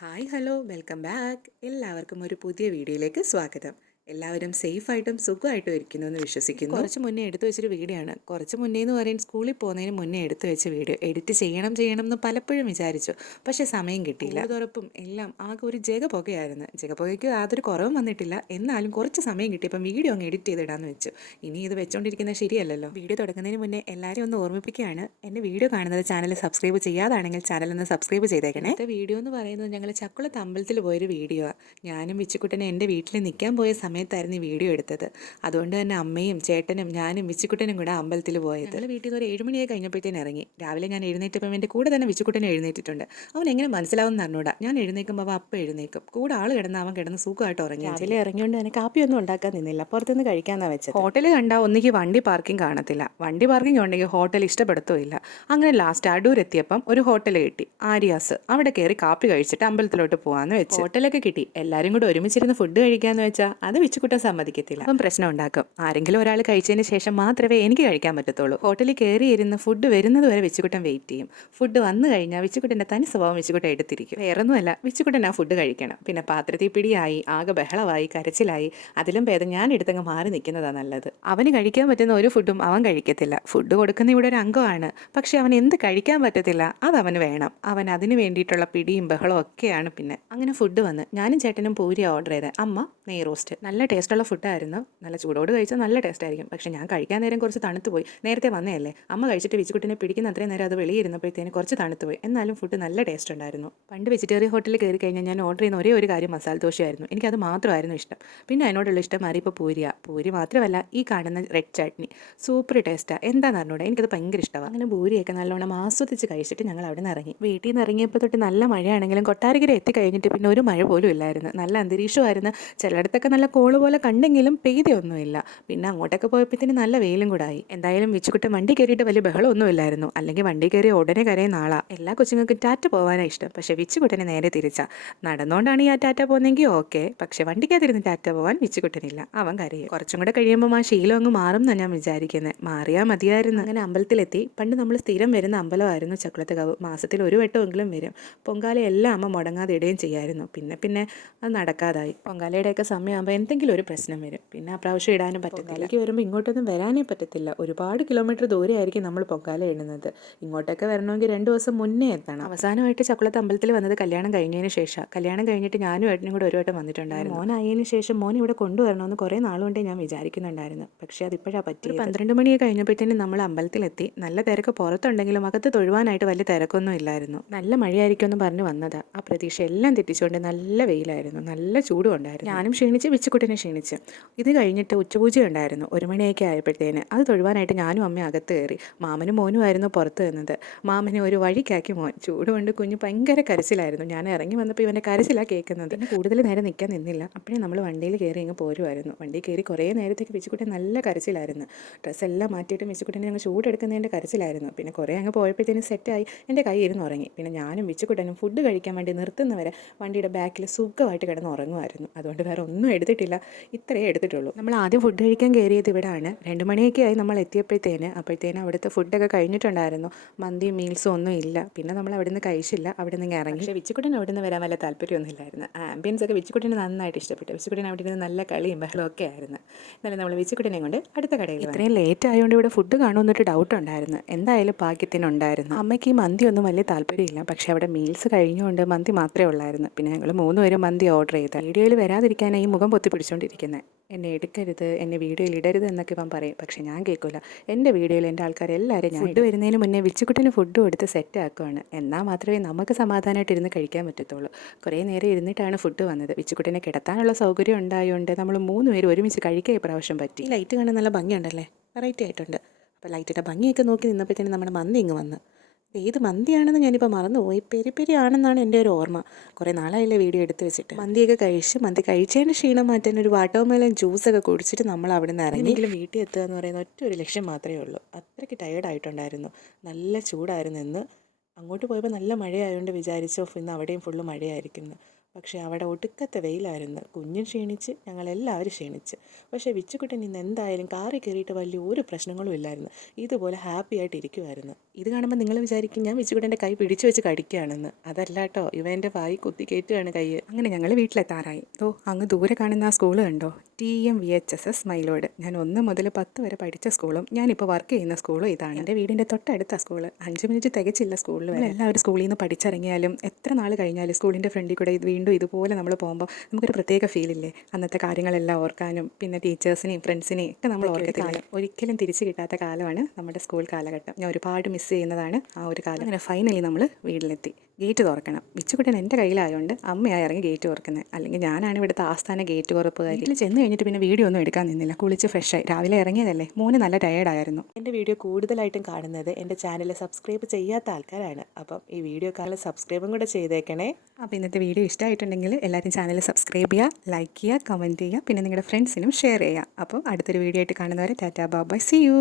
Hi hello welcome back. എല്ലാവർക്കും ഒരു പുതിയ വീഡിയോയിലേക്ക് സ്വാഗതം. എല്ലാവരും സേഫായിട്ടും സുഖമായിട്ടും ഇരിക്കുന്നു എന്ന് വിശ്വസിക്കുന്നു. കുറച്ച് മുന്നേ എടുത്തു വെച്ചൊരു വീഡിയോ ആണ്. കുറച്ച് മുന്നേ എന്ന് പറയുന്നത് സ്കൂളിൽ പോകുന്നതിന് മുന്നേ എടുത്തു വെച്ച വീഡിയോ. എഡിറ്റ് ചെയ്യണം എന്ന് പലപ്പോഴും വിചാരിച്ചു, പക്ഷേ സമയം കിട്ടിയില്ല. തുറപ്പും എല്ലാം ആകെ ഒരു ജഗപുകയായിരുന്നു. ജഗപുകയ്ക്ക് യാതൊരു കുറവും വന്നിട്ടില്ല. എന്നാലും കുറച്ച് സമയം കിട്ടിയപ്പം വീഡിയോ അങ്ങ് എഡിറ്റ് ചെയ്തിടാന്ന് വെച്ചു. ഇനി ഇത് വെച്ചുകൊണ്ടിരിക്കുന്നത് ശരിയല്ലല്ലോ. വീഡിയോ തുടങ്ങുന്നതിന് മുന്നേ എല്ലാവരും ഒന്ന് ഓർമ്മിപ്പിക്കുകയാണ്, എൻ്റെ വീഡിയോ കാണുന്നത് ചാനൽ സബ്സ്ക്രൈബ് ചെയ്യാതാണെങ്കിൽ ചാനൽ ഒന്ന് സബ്സ്ക്രൈബ് ചെയ്തേക്കണേ. അടുത്ത വീഡിയോ എന്ന് പറയുന്നത് ഞങ്ങൾ ചക്കുളത്ത് അമ്പലത്തിൽ പോയൊരു വീഡിയോ ആണ്. ഞാനും വിച്ചുക്കുട്ടനെ എൻ്റെ വീട്ടിൽ നിൽക്കാൻ പോയ സമയത്തായിരുന്നു ഈ വീഡിയോ എടുത്തത്. അതുകൊണ്ട് തന്നെ അമ്മയും ചേട്ടനും ഞാനും വിച്ചുക്കുട്ടനും കൂടെ അമ്പലത്തിൽ പോയത്. ഞങ്ങൾ വീട്ടിൽ നിന്ന് ഒരു 7 മണിയായി കഴിഞ്ഞപ്പോഴത്തേനും ഇറങ്ങി. രാവിലെ ഞാൻ എഴുന്നേറ്റപ്പം എൻ്റെ കൂടെ തന്നെ വിച്ചുക്കുട്ടനെ എഴുന്നേറ്റിട്ടുണ്ട്. അവൻ എങ്ങനെ മനസ്സിലാവുമെന്ന് അറിഞ്ഞൂടാ. ഞാൻ എഴുന്നേൽക്കുമ്പോൾ അവൻ അപ്പം എഴുന്നേക്കും. കൂടെ ആൾ കിടന്ന് അവൻ കിടന്ന് സുഖമായിട്ട് ഉറങ്ങി. രാവിലെ ഇറങ്ങിയോണ്ട് തന്നെ കാപ്പിയൊന്നും ഉണ്ടാക്കാൻ നിന്നില്ല, പുറത്തുനിന്ന് കഴിക്കാമെന്നാണ് വെച്ചത്. ഹോട്ടൽ കണ്ടാൽ ഒന്നിക്ക് വണ്ടി പാർക്കിംഗ് കാണത്തില്ല, വണ്ടി പാർക്കിംഗ് ഉണ്ടെങ്കിൽ ഹോട്ടൽ ഇഷ്ടപ്പെടുത്തുമില്ല. അങ്ങനെ ലാസ്റ്റ് അടൂരെത്തിയപ്പം ഒരു ഹോട്ടൽ കിട്ടി, ആര്യാസ്. അവിടെ കയറി കാപ്പി കഴിച്ചിട്ട് അമ്പലത്തിലോട്ട് പോകാമെന്ന് വെച്ച്. ഹോട്ടലൊക്കെ കിട്ടി. എല്ലാവരും കൂടെ ഒരുമിച്ചിരുന്ന് ഫുഡ് കഴിക്കാമെന്ന് വെച്ചാൽ അത് വിച്ചുക്കുട്ടൻ സമ്മതിക്കത്തില്ല. അപ്പം പ്രശ്നം ഉണ്ടാക്കും. ആരെങ്കിലും ഒരാൾ കഴിച്ചതിന് ശേഷം മാത്രമേ എനിക്ക് കഴിക്കാൻ പറ്റത്തുള്ളൂ. ഹോട്ടലിൽ കയറിയിരുന്ന് ഫുഡ് വരുന്നത് വരെ വിച്ചുക്കുട്ടൻ വെയിറ്റ് ചെയ്യും. ഫുഡ് വന്നു കഴിഞ്ഞാൽ വിച്ചുക്കുട്ടൻ്റെ തനി സ്വഭാവം വിച്ചുക്കുട്ടൻ എടുത്തിരിക്കും. വേറൊന്നുമല്ല, വിച്ചുക്കുട്ടൻ ആ ഫുഡ് കഴിക്കണം. പിന്നെ പാത്രത്തിൽ പിടിയായി ആകെ ബഹളമായി കരച്ചിലായി. അതിലും ഭേദം ഞാൻ എടുത്തങ്ങ് മാറി നിൽക്കുന്നതാണ് നല്ലത്. അവന് കഴിക്കാൻ പറ്റുന്ന ഒരു ഫുഡും അവൻ കഴിക്കത്തില്ല. ഫുഡ് കൊടുക്കുന്ന ഇവിടെ ഒരു അംഗമാണ്, പക്ഷെ അവൻ എന്ത് കഴിക്കാൻ പറ്റത്തില്ല അതവന് വേണം. അവൻ അതിന് വേണ്ടിയിട്ടുള്ള പിടിയും ബഹളവും ഒക്കെയാണ്. പിന്നെ അങ്ങനെ ഫുഡ് വന്ന് ഞാനും ചേട്ടനും പൂരി ഓർഡർ ചെയ്തത്. അമ്മ നെയ് റോസ്റ്റ്. നല്ല ടേസ്റ്റുള്ള ഫുഡായിരുന്നു. നല്ല ചൂടോട് കഴിച്ചാൽ നല്ല ടേസ്റ്റ് ആയിരിക്കും. പക്ഷേ ഞാൻ കഴിക്കാൻ നേരം കുറച്ച് തണുത്ത് പോയി. നേരത്തെ വന്നതല്ലേ, അമ്മ കഴിച്ചിട്ട് വിച്ചുക്കുട്ടിനെ പിടിക്കുന്ന അത്രയും നേരം അത് വെളിയിരുന്നപ്പോഴത്തേന് കുറച്ച് തണുത്ത് പോയി. എന്നാലും ഫുഡ് നല്ല ടേസ്റ്റ് ഉണ്ടായിരുന്നു. പണ്ട് വെജിറ്റേറിയൻ ഹോട്ടലിൽ കയറി കഴിഞ്ഞാൽ ഞാൻ ഓർഡർ ചെയ്യുന്ന ഒരേ ഒരു കാര്യം മസാല ദോശയായിരുന്നു. എനിക്കത് മാത്രമായിരുന്നു ഇഷ്ടം. പിന്നെ അതിനോടുള്ള ഇഷ്ടം മാറി ഇപ്പോൾ പൂരിയാണ്. പൂരി മാത്രമല്ല, ഈ കാണുന്ന റെഡ് ചട്നി സൂപ്പർ ടേസ്റ്റാണ്. എന്താണെന്ന് അറിഞ്ഞൂടെ, എനിക്കത് ഭയങ്കര ഇഷ്ടമാണ്. അങ്ങനെ പൂരിയൊക്കെ നല്ലോണം ആസ്വദിച്ച് കഴിച്ചിട്ട് ഞങ്ങൾ അവിടെ നിന്ന് ഇറങ്ങി. വീട്ടിൽ നിന്ന് ഇറങ്ങിയപ്പോൾ തൊട്ട് നല്ല മഴയാണെങ്കിലും കൊട്ടാരക്കര എത്തിക്കഴിഞ്ഞിട്ട് പിന്നെ ഒരു മഴ പോലും ഇല്ലായിരുന്നു. നല്ല അന്തരീക്ഷമായിരുന്നു. ചിലയിടത്തൊക്കെ നല്ല കോള് പോലെ കണ്ടെങ്കിലും പെയ്തൊന്നുമില്ല. പിന്നെ അങ്ങോട്ടൊക്കെ പോയപ്പോഴത്തേന് നല്ല വെയിലും കൂടെ ആയി. എന്തായാലും വിച്ചുക്കുട്ടൻ വണ്ടി കയറിയിട്ട് വലിയ ബഹളമൊന്നും ഇല്ലായിരുന്നു. അല്ലെങ്കിൽ വണ്ടി കയറി ഉടനെ കരയുന്ന ആളാ. എല്ലാ കൊച്ചുങ്ങൾക്കും ടാറ്റ പോകാനാണ് ഇഷ്ടം. പക്ഷേ വിച്ചുക്കുട്ടനെ നേരെ തിരിച്ചാ. നടന്നുകൊണ്ടാണ് ഈ ആ ടാറ്റ പോകുന്നതെങ്കിൽ ഓക്കെ, പക്ഷെ വണ്ടിക്കകത്തിരുന്ന് ടാറ്റ പോകാൻ വിച്ചുക്കുട്ടനില്ല. അവൻ കരയും. കുറച്ചും കൂടെ കഴിയുമ്പോൾ ആ ശീലം അങ്ങ് മാറും എന്നാണ് ഞാൻ വിചാരിക്കുന്നത്. മാറിയാൽ മതിയായിരുന്നു. അങ്ങനെ അമ്പലത്തിലെത്തി. പണ്ട് നമ്മൾ സ്ഥിരം വരുന്ന അമ്പലമായിരുന്നു ചക്കുളത്തുകാവ്. മാസത്തിൽ ഒരു വട്ടമെങ്കിലും വരും. പൊങ്കാല എല്ലാം അമ്മ മുടങ്ങാതെ ഇടുകയും ചെയ്യായിരുന്നു. പിന്നെ അത് നടക്കാതായി. പൊങ്കാലയുടെയൊക്കെ സമയമാകുമ്പോൾ എന്തെങ്കിലും ഒരു പ്രശ്നം വരും. പിന്നെ ആ പ്രാവശ്യം ഇടാനും പറ്റത്തില്ല. എനിക്ക് വരുമ്പോൾ ഇങ്ങോട്ടൊന്നും വരാനേ പറ്റത്തില്ല. ഒരുപാട് കിലോമീറ്റർ ദൂരെയായിരിക്കും നമ്മൾ പൊങ്കാല ഇടുന്നത്. ഇങ്ങോട്ടൊക്കെ വരണമെങ്കിൽ 2 ദിവസം മുന്നേ എത്തണം. അവസാനമായിട്ട് ചക്കുളത്ത് അമ്പലത്തിൽ വന്നത് കല്യാണം കഴിഞ്ഞതിന് ശേഷം. കല്യാണം കഴിഞ്ഞിട്ട് ഞാനും ഏട്ടനും കൂടെ ഒരു വട്ടം വന്നിട്ടുണ്ടായിരുന്നു. മോനായതിനു ശേഷം മോൻ ഇവിടെ കൊണ്ടുവരണമെന്ന് കുറേ നാളുകൊണ്ടേ ഞാൻ വിചാരിക്കുന്നുണ്ടായിരുന്നു. പക്ഷേ അതിപ്പോഴാണ് പറ്റിയത്. 12 മണിയൊക്കെ കഴിഞ്ഞപ്പോഴത്തേനും നമ്മൾ അമ്പലത്തിലെത്തി. നല്ല തിരക്ക് പുറത്തുണ്ടെങ്കിലും അകത്ത് തൊഴുവാനായിട്ട് വലിയ തിരക്കൊന്നും ഇല്ലായിരുന്നു. നല്ല മഴയായിരിക്കുമെന്ന് പറഞ്ഞ് വന്നതാ. ആ പ്രതീക്ഷ എല്ലാം തെറ്റിച്ചുകൊണ്ട് നല്ല വെയിലായിരുന്നു, നല്ല ചൂടും ഉണ്ടായിരുന്നു. ഞാനും ക്ഷീണിച്ച് വിച്ചുക്കുട്ടനെ ക്ഷീണിച്ച്. ഇത് കഴിഞ്ഞിട്ട് ഉച്ചപൂജ ഉണ്ടായിരുന്നു. 1 മണിയൊക്കെ ആയപ്പോഴത്തേന് അത് തൊഴുവാനായിട്ട് ഞാനും അമ്മയും അകത്ത് കയറി. മാമനും മോനും ആയിരുന്നു പുറത്ത് നിന്നത്. മാമനെ ഒരു വഴിക്കാക്കി മോൻ. ചൂട് കൊണ്ട് കുഞ്ഞ് ഭയങ്കര കരച്ചിലായിരുന്നു. ഞാൻ ഇറങ്ങി വന്നപ്പോൾ ഇവൻ്റെ കരച്ചിലാണ് കേൾക്കുന്നത്. പിന്നെ കൂടുതൽ നേരം നിൽക്കാൻ നിന്നില്ല. അപ്പോഴേ നമ്മൾ വണ്ടിയിൽ കയറി ഇങ്ങ് പോരുമായിരുന്നു. വണ്ടി കയറി കുറേ നേരത്തേക്ക് വിച്ചുക്കുട്ടൻ നല്ല കരച്ചിലായിരുന്നു. ഡ്രസ്സെല്ലാം മാറ്റിയിട്ട് വിച്ചുക്കുട്ടനെ ഞങ്ങൾ ചൂടെടുക്കുന്നതിൻ്റെ കരച്ചിലായിരുന്നു. പിന്നെ കുറേ അങ്ങ് പോയപ്പോഴത്തേനും സെറ്റായി. എൻ്റെ കൈ ഇരുന്ന് ഉറങ്ങി. പിന്നെ ഞാനും വിച്ചുക്കുട്ടനും ഫുഡ് കഴിക്കാൻ വേണ്ടി നിർത്തുന്നവരെ വണ്ടിയുടെ ബാക്കിൽ സുഖമായിട്ട് കിടന്ന് ഉറങ്ങുമായിരുന്നു. അതുകൊണ്ട് വേറെ ഒന്നും എടുത്തിട്ടില്ല, ഇത്രയേ എടുത്തിട്ടുള്ളൂ. നമ്മൾ ആദ്യം ഫുഡ് കഴിക്കാൻ കയറിയത് ഇവിടെയാണ്. 2 മണിയൊക്കെ ആയി നമ്മൾ എത്തിയപ്പോഴത്തേന്. അപ്പോഴത്തേനും അവിടുത്തെ ഫുഡൊക്കെ കഴിഞ്ഞിട്ടുണ്ടായിരുന്നു. മന്തി മീൽസും ഒന്നും ഇല്ല. പിന്നെ നമ്മൾ അവിടെ നിന്ന് കഴിച്ചില്ല, അവിടെ നിന്ന് ഇറങ്ങി. പക്ഷേ വിച്ചുക്കുട്ടൻ അവിടെ നിന്ന് വരാൻ വല്ല താല്പര്യമൊന്നും ഇല്ലായിരുന്നു. ആംബിയൻസ് ഒക്കെ വിച്ചുക്കുട്ടിന് നന്നായിട്ട് ഇഷ്ടപ്പെട്ടു. വിച്ചുക്കുട്ടൻ അവിടെ നിന്ന് നല്ല കളിയും ബഹളവും ഒക്കെ ആയിരുന്നു. എന്നാലും നമ്മൾ വിച്ചുക്കുട്ടനെ കൊണ്ട് അടുത്ത കടയിൽ. ഇത്രയും ലേറ്റ് ആയതുകൊണ്ട് ഇവിടെ ഫുഡ് കാണുമെന്നൊരു ഡൗട്ട് ഉണ്ടായിരുന്നു. എന്തായാലും ഭാഗ്യത്തിനുണ്ടായിരുന്നു. അമ്മയ്ക്ക് ഈ മന്തി ഒന്നും വലിയ താല്പര്യമില്ല. പക്ഷേ അവിടെ മീൽസ് കഴിഞ്ഞുകൊണ്ട് മന്തി മാത്രമേ ഉള്ളായിരുന്നു. പിന്നെ ഞങ്ങൾ 3 പേരും മന്തി ഓർഡർ ചെയ്ത്. വീഡിയോയിൽ വരാതിരിക്കാനായി ഈ മുഖം പൊത്തി പിടിച്ചുകൊണ്ടിരിക്കുന്നത്. എന്നെ എടുക്കരുത്, എന്നെ വീഡിയോയിൽ ഇടരുത് എന്നൊക്കെ ഇവൻ പറയും. പക്ഷേ ഞാൻ കേൾക്കില്ല. എൻ്റെ വീഡിയോയിൽ എൻ്റെ ആൾക്കാരെല്ലാവരും ഞാൻ ഫുഡ് വരുന്നതിന് മുന്നേ വിച്ചുക്കുട്ടിന് ഫുഡ് കൊടുത്ത് സെറ്റ് ആക്കുവാണ്. എന്നാൽ മാത്രമേ നമുക്ക് സമാധാനമായിട്ട് ഇരുന്ന് കഴിക്കാൻ പറ്റത്തുള്ളൂ. കുറേ നേരം ഇരുന്നിട്ടാണ് ഫുഡ് വന്നത്. വിച്ചുക്കുട്ടിനെ കിടത്താനുള്ള സൗകര്യം ഉണ്ടായതുകൊണ്ട് നമ്മൾ 3 പേരും ഒരുമിച്ച് കഴിക്കാൻ ഇപ്രാവശ്യം പറ്റി. ഈ ലൈറ്റ് കാണാൻ നല്ല ഭംഗിയുണ്ടല്ലേ, വെറൈറ്റി ആയിട്ടുണ്ട്. അപ്പോൾ ലൈറ്റിൻ്റെ ഭംഗിയൊക്കെ നോക്കി നിന്നപ്പോഴത്തേനും നമ്മുടെ മന്തി ഇങ്ങ് വന്ന്. ഏത് മന്തിയാണെന്ന് ഞാനിപ്പോൾ മറന്നുപോയി. പെരി പെരി ആണെന്നാണ് എൻ്റെ ഒരു ഓർമ്മ. കുറേ നാളായില്ലേ വീഡിയോ എടുത്ത് വെച്ചിട്ട്. മന്തിയൊക്കെ കഴിച്ച് മന്തി കഴിച്ചതിൻ്റെ ക്ഷീണം മാറ്റാൻ ഒരു വാട്ടർമെലൺ ജ്യൂസൊക്കെ കുടിച്ചിട്ട് നമ്മൾ അവിടെ നിന്ന് ഇറങ്ങിയെങ്കിലും വീട്ടിൽ എത്തുക എന്ന് പറയുന്ന ഒറ്റ ഒരു ലക്ഷ്യം മാത്രമേ ഉള്ളൂ. അത്രയ്ക്ക് ടയേർഡായിട്ടുണ്ടായിരുന്നു. നല്ല ചൂടായിരുന്നു ഇന്ന്. അങ്ങോട്ട് പോയപ്പോൾ നല്ല മഴയായതുകൊണ്ട് വിചാരിച്ചു ഇന്ന് അവിടെയും ഫുള്ള് മഴയായിരിക്കുന്നു. പക്ഷേ അവിടെ ഒടുക്കത്തെ വെയിലായിരുന്നു. കുഞ്ഞും ക്ഷീണിച്ച്, ഞങ്ങളെല്ലാവരും ക്ഷീണിച്ച്. പക്ഷേ വിച്ചുകുട്ടൻ ഇന്ന് എന്തായാലും കാറിൽ കയറിയിട്ട് വലിയ ഒരു പ്രശ്നങ്ങളും ഇല്ലായിരുന്നു. ഇതുപോലെ ഹാപ്പി ആയിട്ട് ഇരിക്കുമായിരുന്നു. ഇത് കാണുമ്പോൾ നിങ്ങൾ വിചാരിക്കും ഞാൻ വിച്ചുകുട്ടൻ്റെ കൈ പിടിച്ചു വെച്ച് കടിക്കുകയാണെന്ന്. അതല്ല കേട്ടോ, ഇവൻ്റെ വായി കുത്തി കയറ്റുകയാണ് കൈ. അങ്ങനെ ഞങ്ങൾ വീട്ടിലെത്താറായി. അങ്ങ് ദൂരെ കാണുന്ന ആ സ്കൂൾ കണ്ടോ, TMVHSS മൈലോഡ്. ഞാൻ 1 മുതൽ 10 വരെ പഠിച്ച സ്കൂളും ഞാനിപ്പോൾ വർക്ക് ചെയ്യുന്ന സ്കൂളും ഇതാണ്. എൻ്റെ വീടിൻ്റെ തൊട്ടടുത്ത സ്കൂള്. 5 മിനിറ്റ് തികച്ചില്ല സ്കൂളിൽ വരെ. എല്ലാവരും സ്കൂളിൽ നിന്ന് പഠിച്ചിറങ്ങിയാലും എത്ര നാൾ കഴിഞ്ഞാലും സ്കൂളിൻ്റെ ഫ്രണ്ടിൽ കൂടെ വീണ്ടും ഇതുപോലെ നമ്മൾ പോകുമ്പോൾ നമുക്കൊരു പ്രത്യേക ഫീലില്ലേ, അന്നത്തെ കാര്യങ്ങളെല്ലാം ഓർക്കാനും പിന്നെ ടീച്ചേഴ്സിനെയും ഫ്രണ്ട്സിനെയും ഒക്കെ നമ്മൾ ഓർക്കത്തില്ല. ഒരിക്കലും തിരിച്ചു കിട്ടാത്ത കാലമാണ് നമ്മുടെ സ്കൂൾ കാലഘട്ടം. ഞാൻ ഒരുപാട് മിസ് ചെയ്യുന്നതാണ് ആ ഒരു കാലം. അങ്ങനെ ഫൈനലി നമ്മൾ വീട്ടിലെത്തി. ഗേറ്റ് തുറക്കണം. വിച്ചുകുട്ടൻ എൻ്റെ കയ്യിലായതുകൊണ്ട് അമ്മയായി ഇറങ്ങി ഗേറ്റ് തുറക്കുന്നത്. അല്ലെങ്കിൽ ഞാനാണ് ഇവിടുത്തെ ആസ്ഥാന ഗേറ്റ് തുറപ്പുകാരി. വീട്ടിൽ ചെന്ന് കഴിഞ്ഞിട്ട് പിന്നെ വീഡിയോ ഒന്നും എടുക്കാൻ നിന്നില്ല. കുളിച്ച് ഫ്രഷായി രാവിലെ ഇറങ്ങിയതല്ലേ. മോന് നല്ല ടയേർഡായിരുന്നു. എൻ്റെ വീഡിയോ കൂടുതലായിട്ടും കാണുന്നത് എൻ്റെ ചാനൽ സബ്സ്ക്രൈബ് ചെയ്യാത്ത ആൾക്കാരാണ്. അപ്പം ഈ വീഡിയോ കാണാൻ സബ്സ്ക്രൈബും കൂടെ ചെയ്തേക്കണേ. അപ്പോൾ ഇന്നത്തെ വീഡിയോ ഇഷ്ടമായിട്ടുണ്ടെങ്കിൽ എല്ലാവരും ചാനൽ സബ്സ്ക്രൈബ് ചെയ്യുക, ലൈക്ക് ചെയ്യുക, കമൻറ്റ് ചെയ്യുക, പിന്നെ നിങ്ങളുടെ ഫ്രണ്ട്സിനും ഷെയർ ചെയ്യുക. അപ്പോൾ അടുത്തൊരു വീഡിയോ ആയിട്ട് കാണുന്നവരെ ടാറ്റാ ബൈ, സീ യു.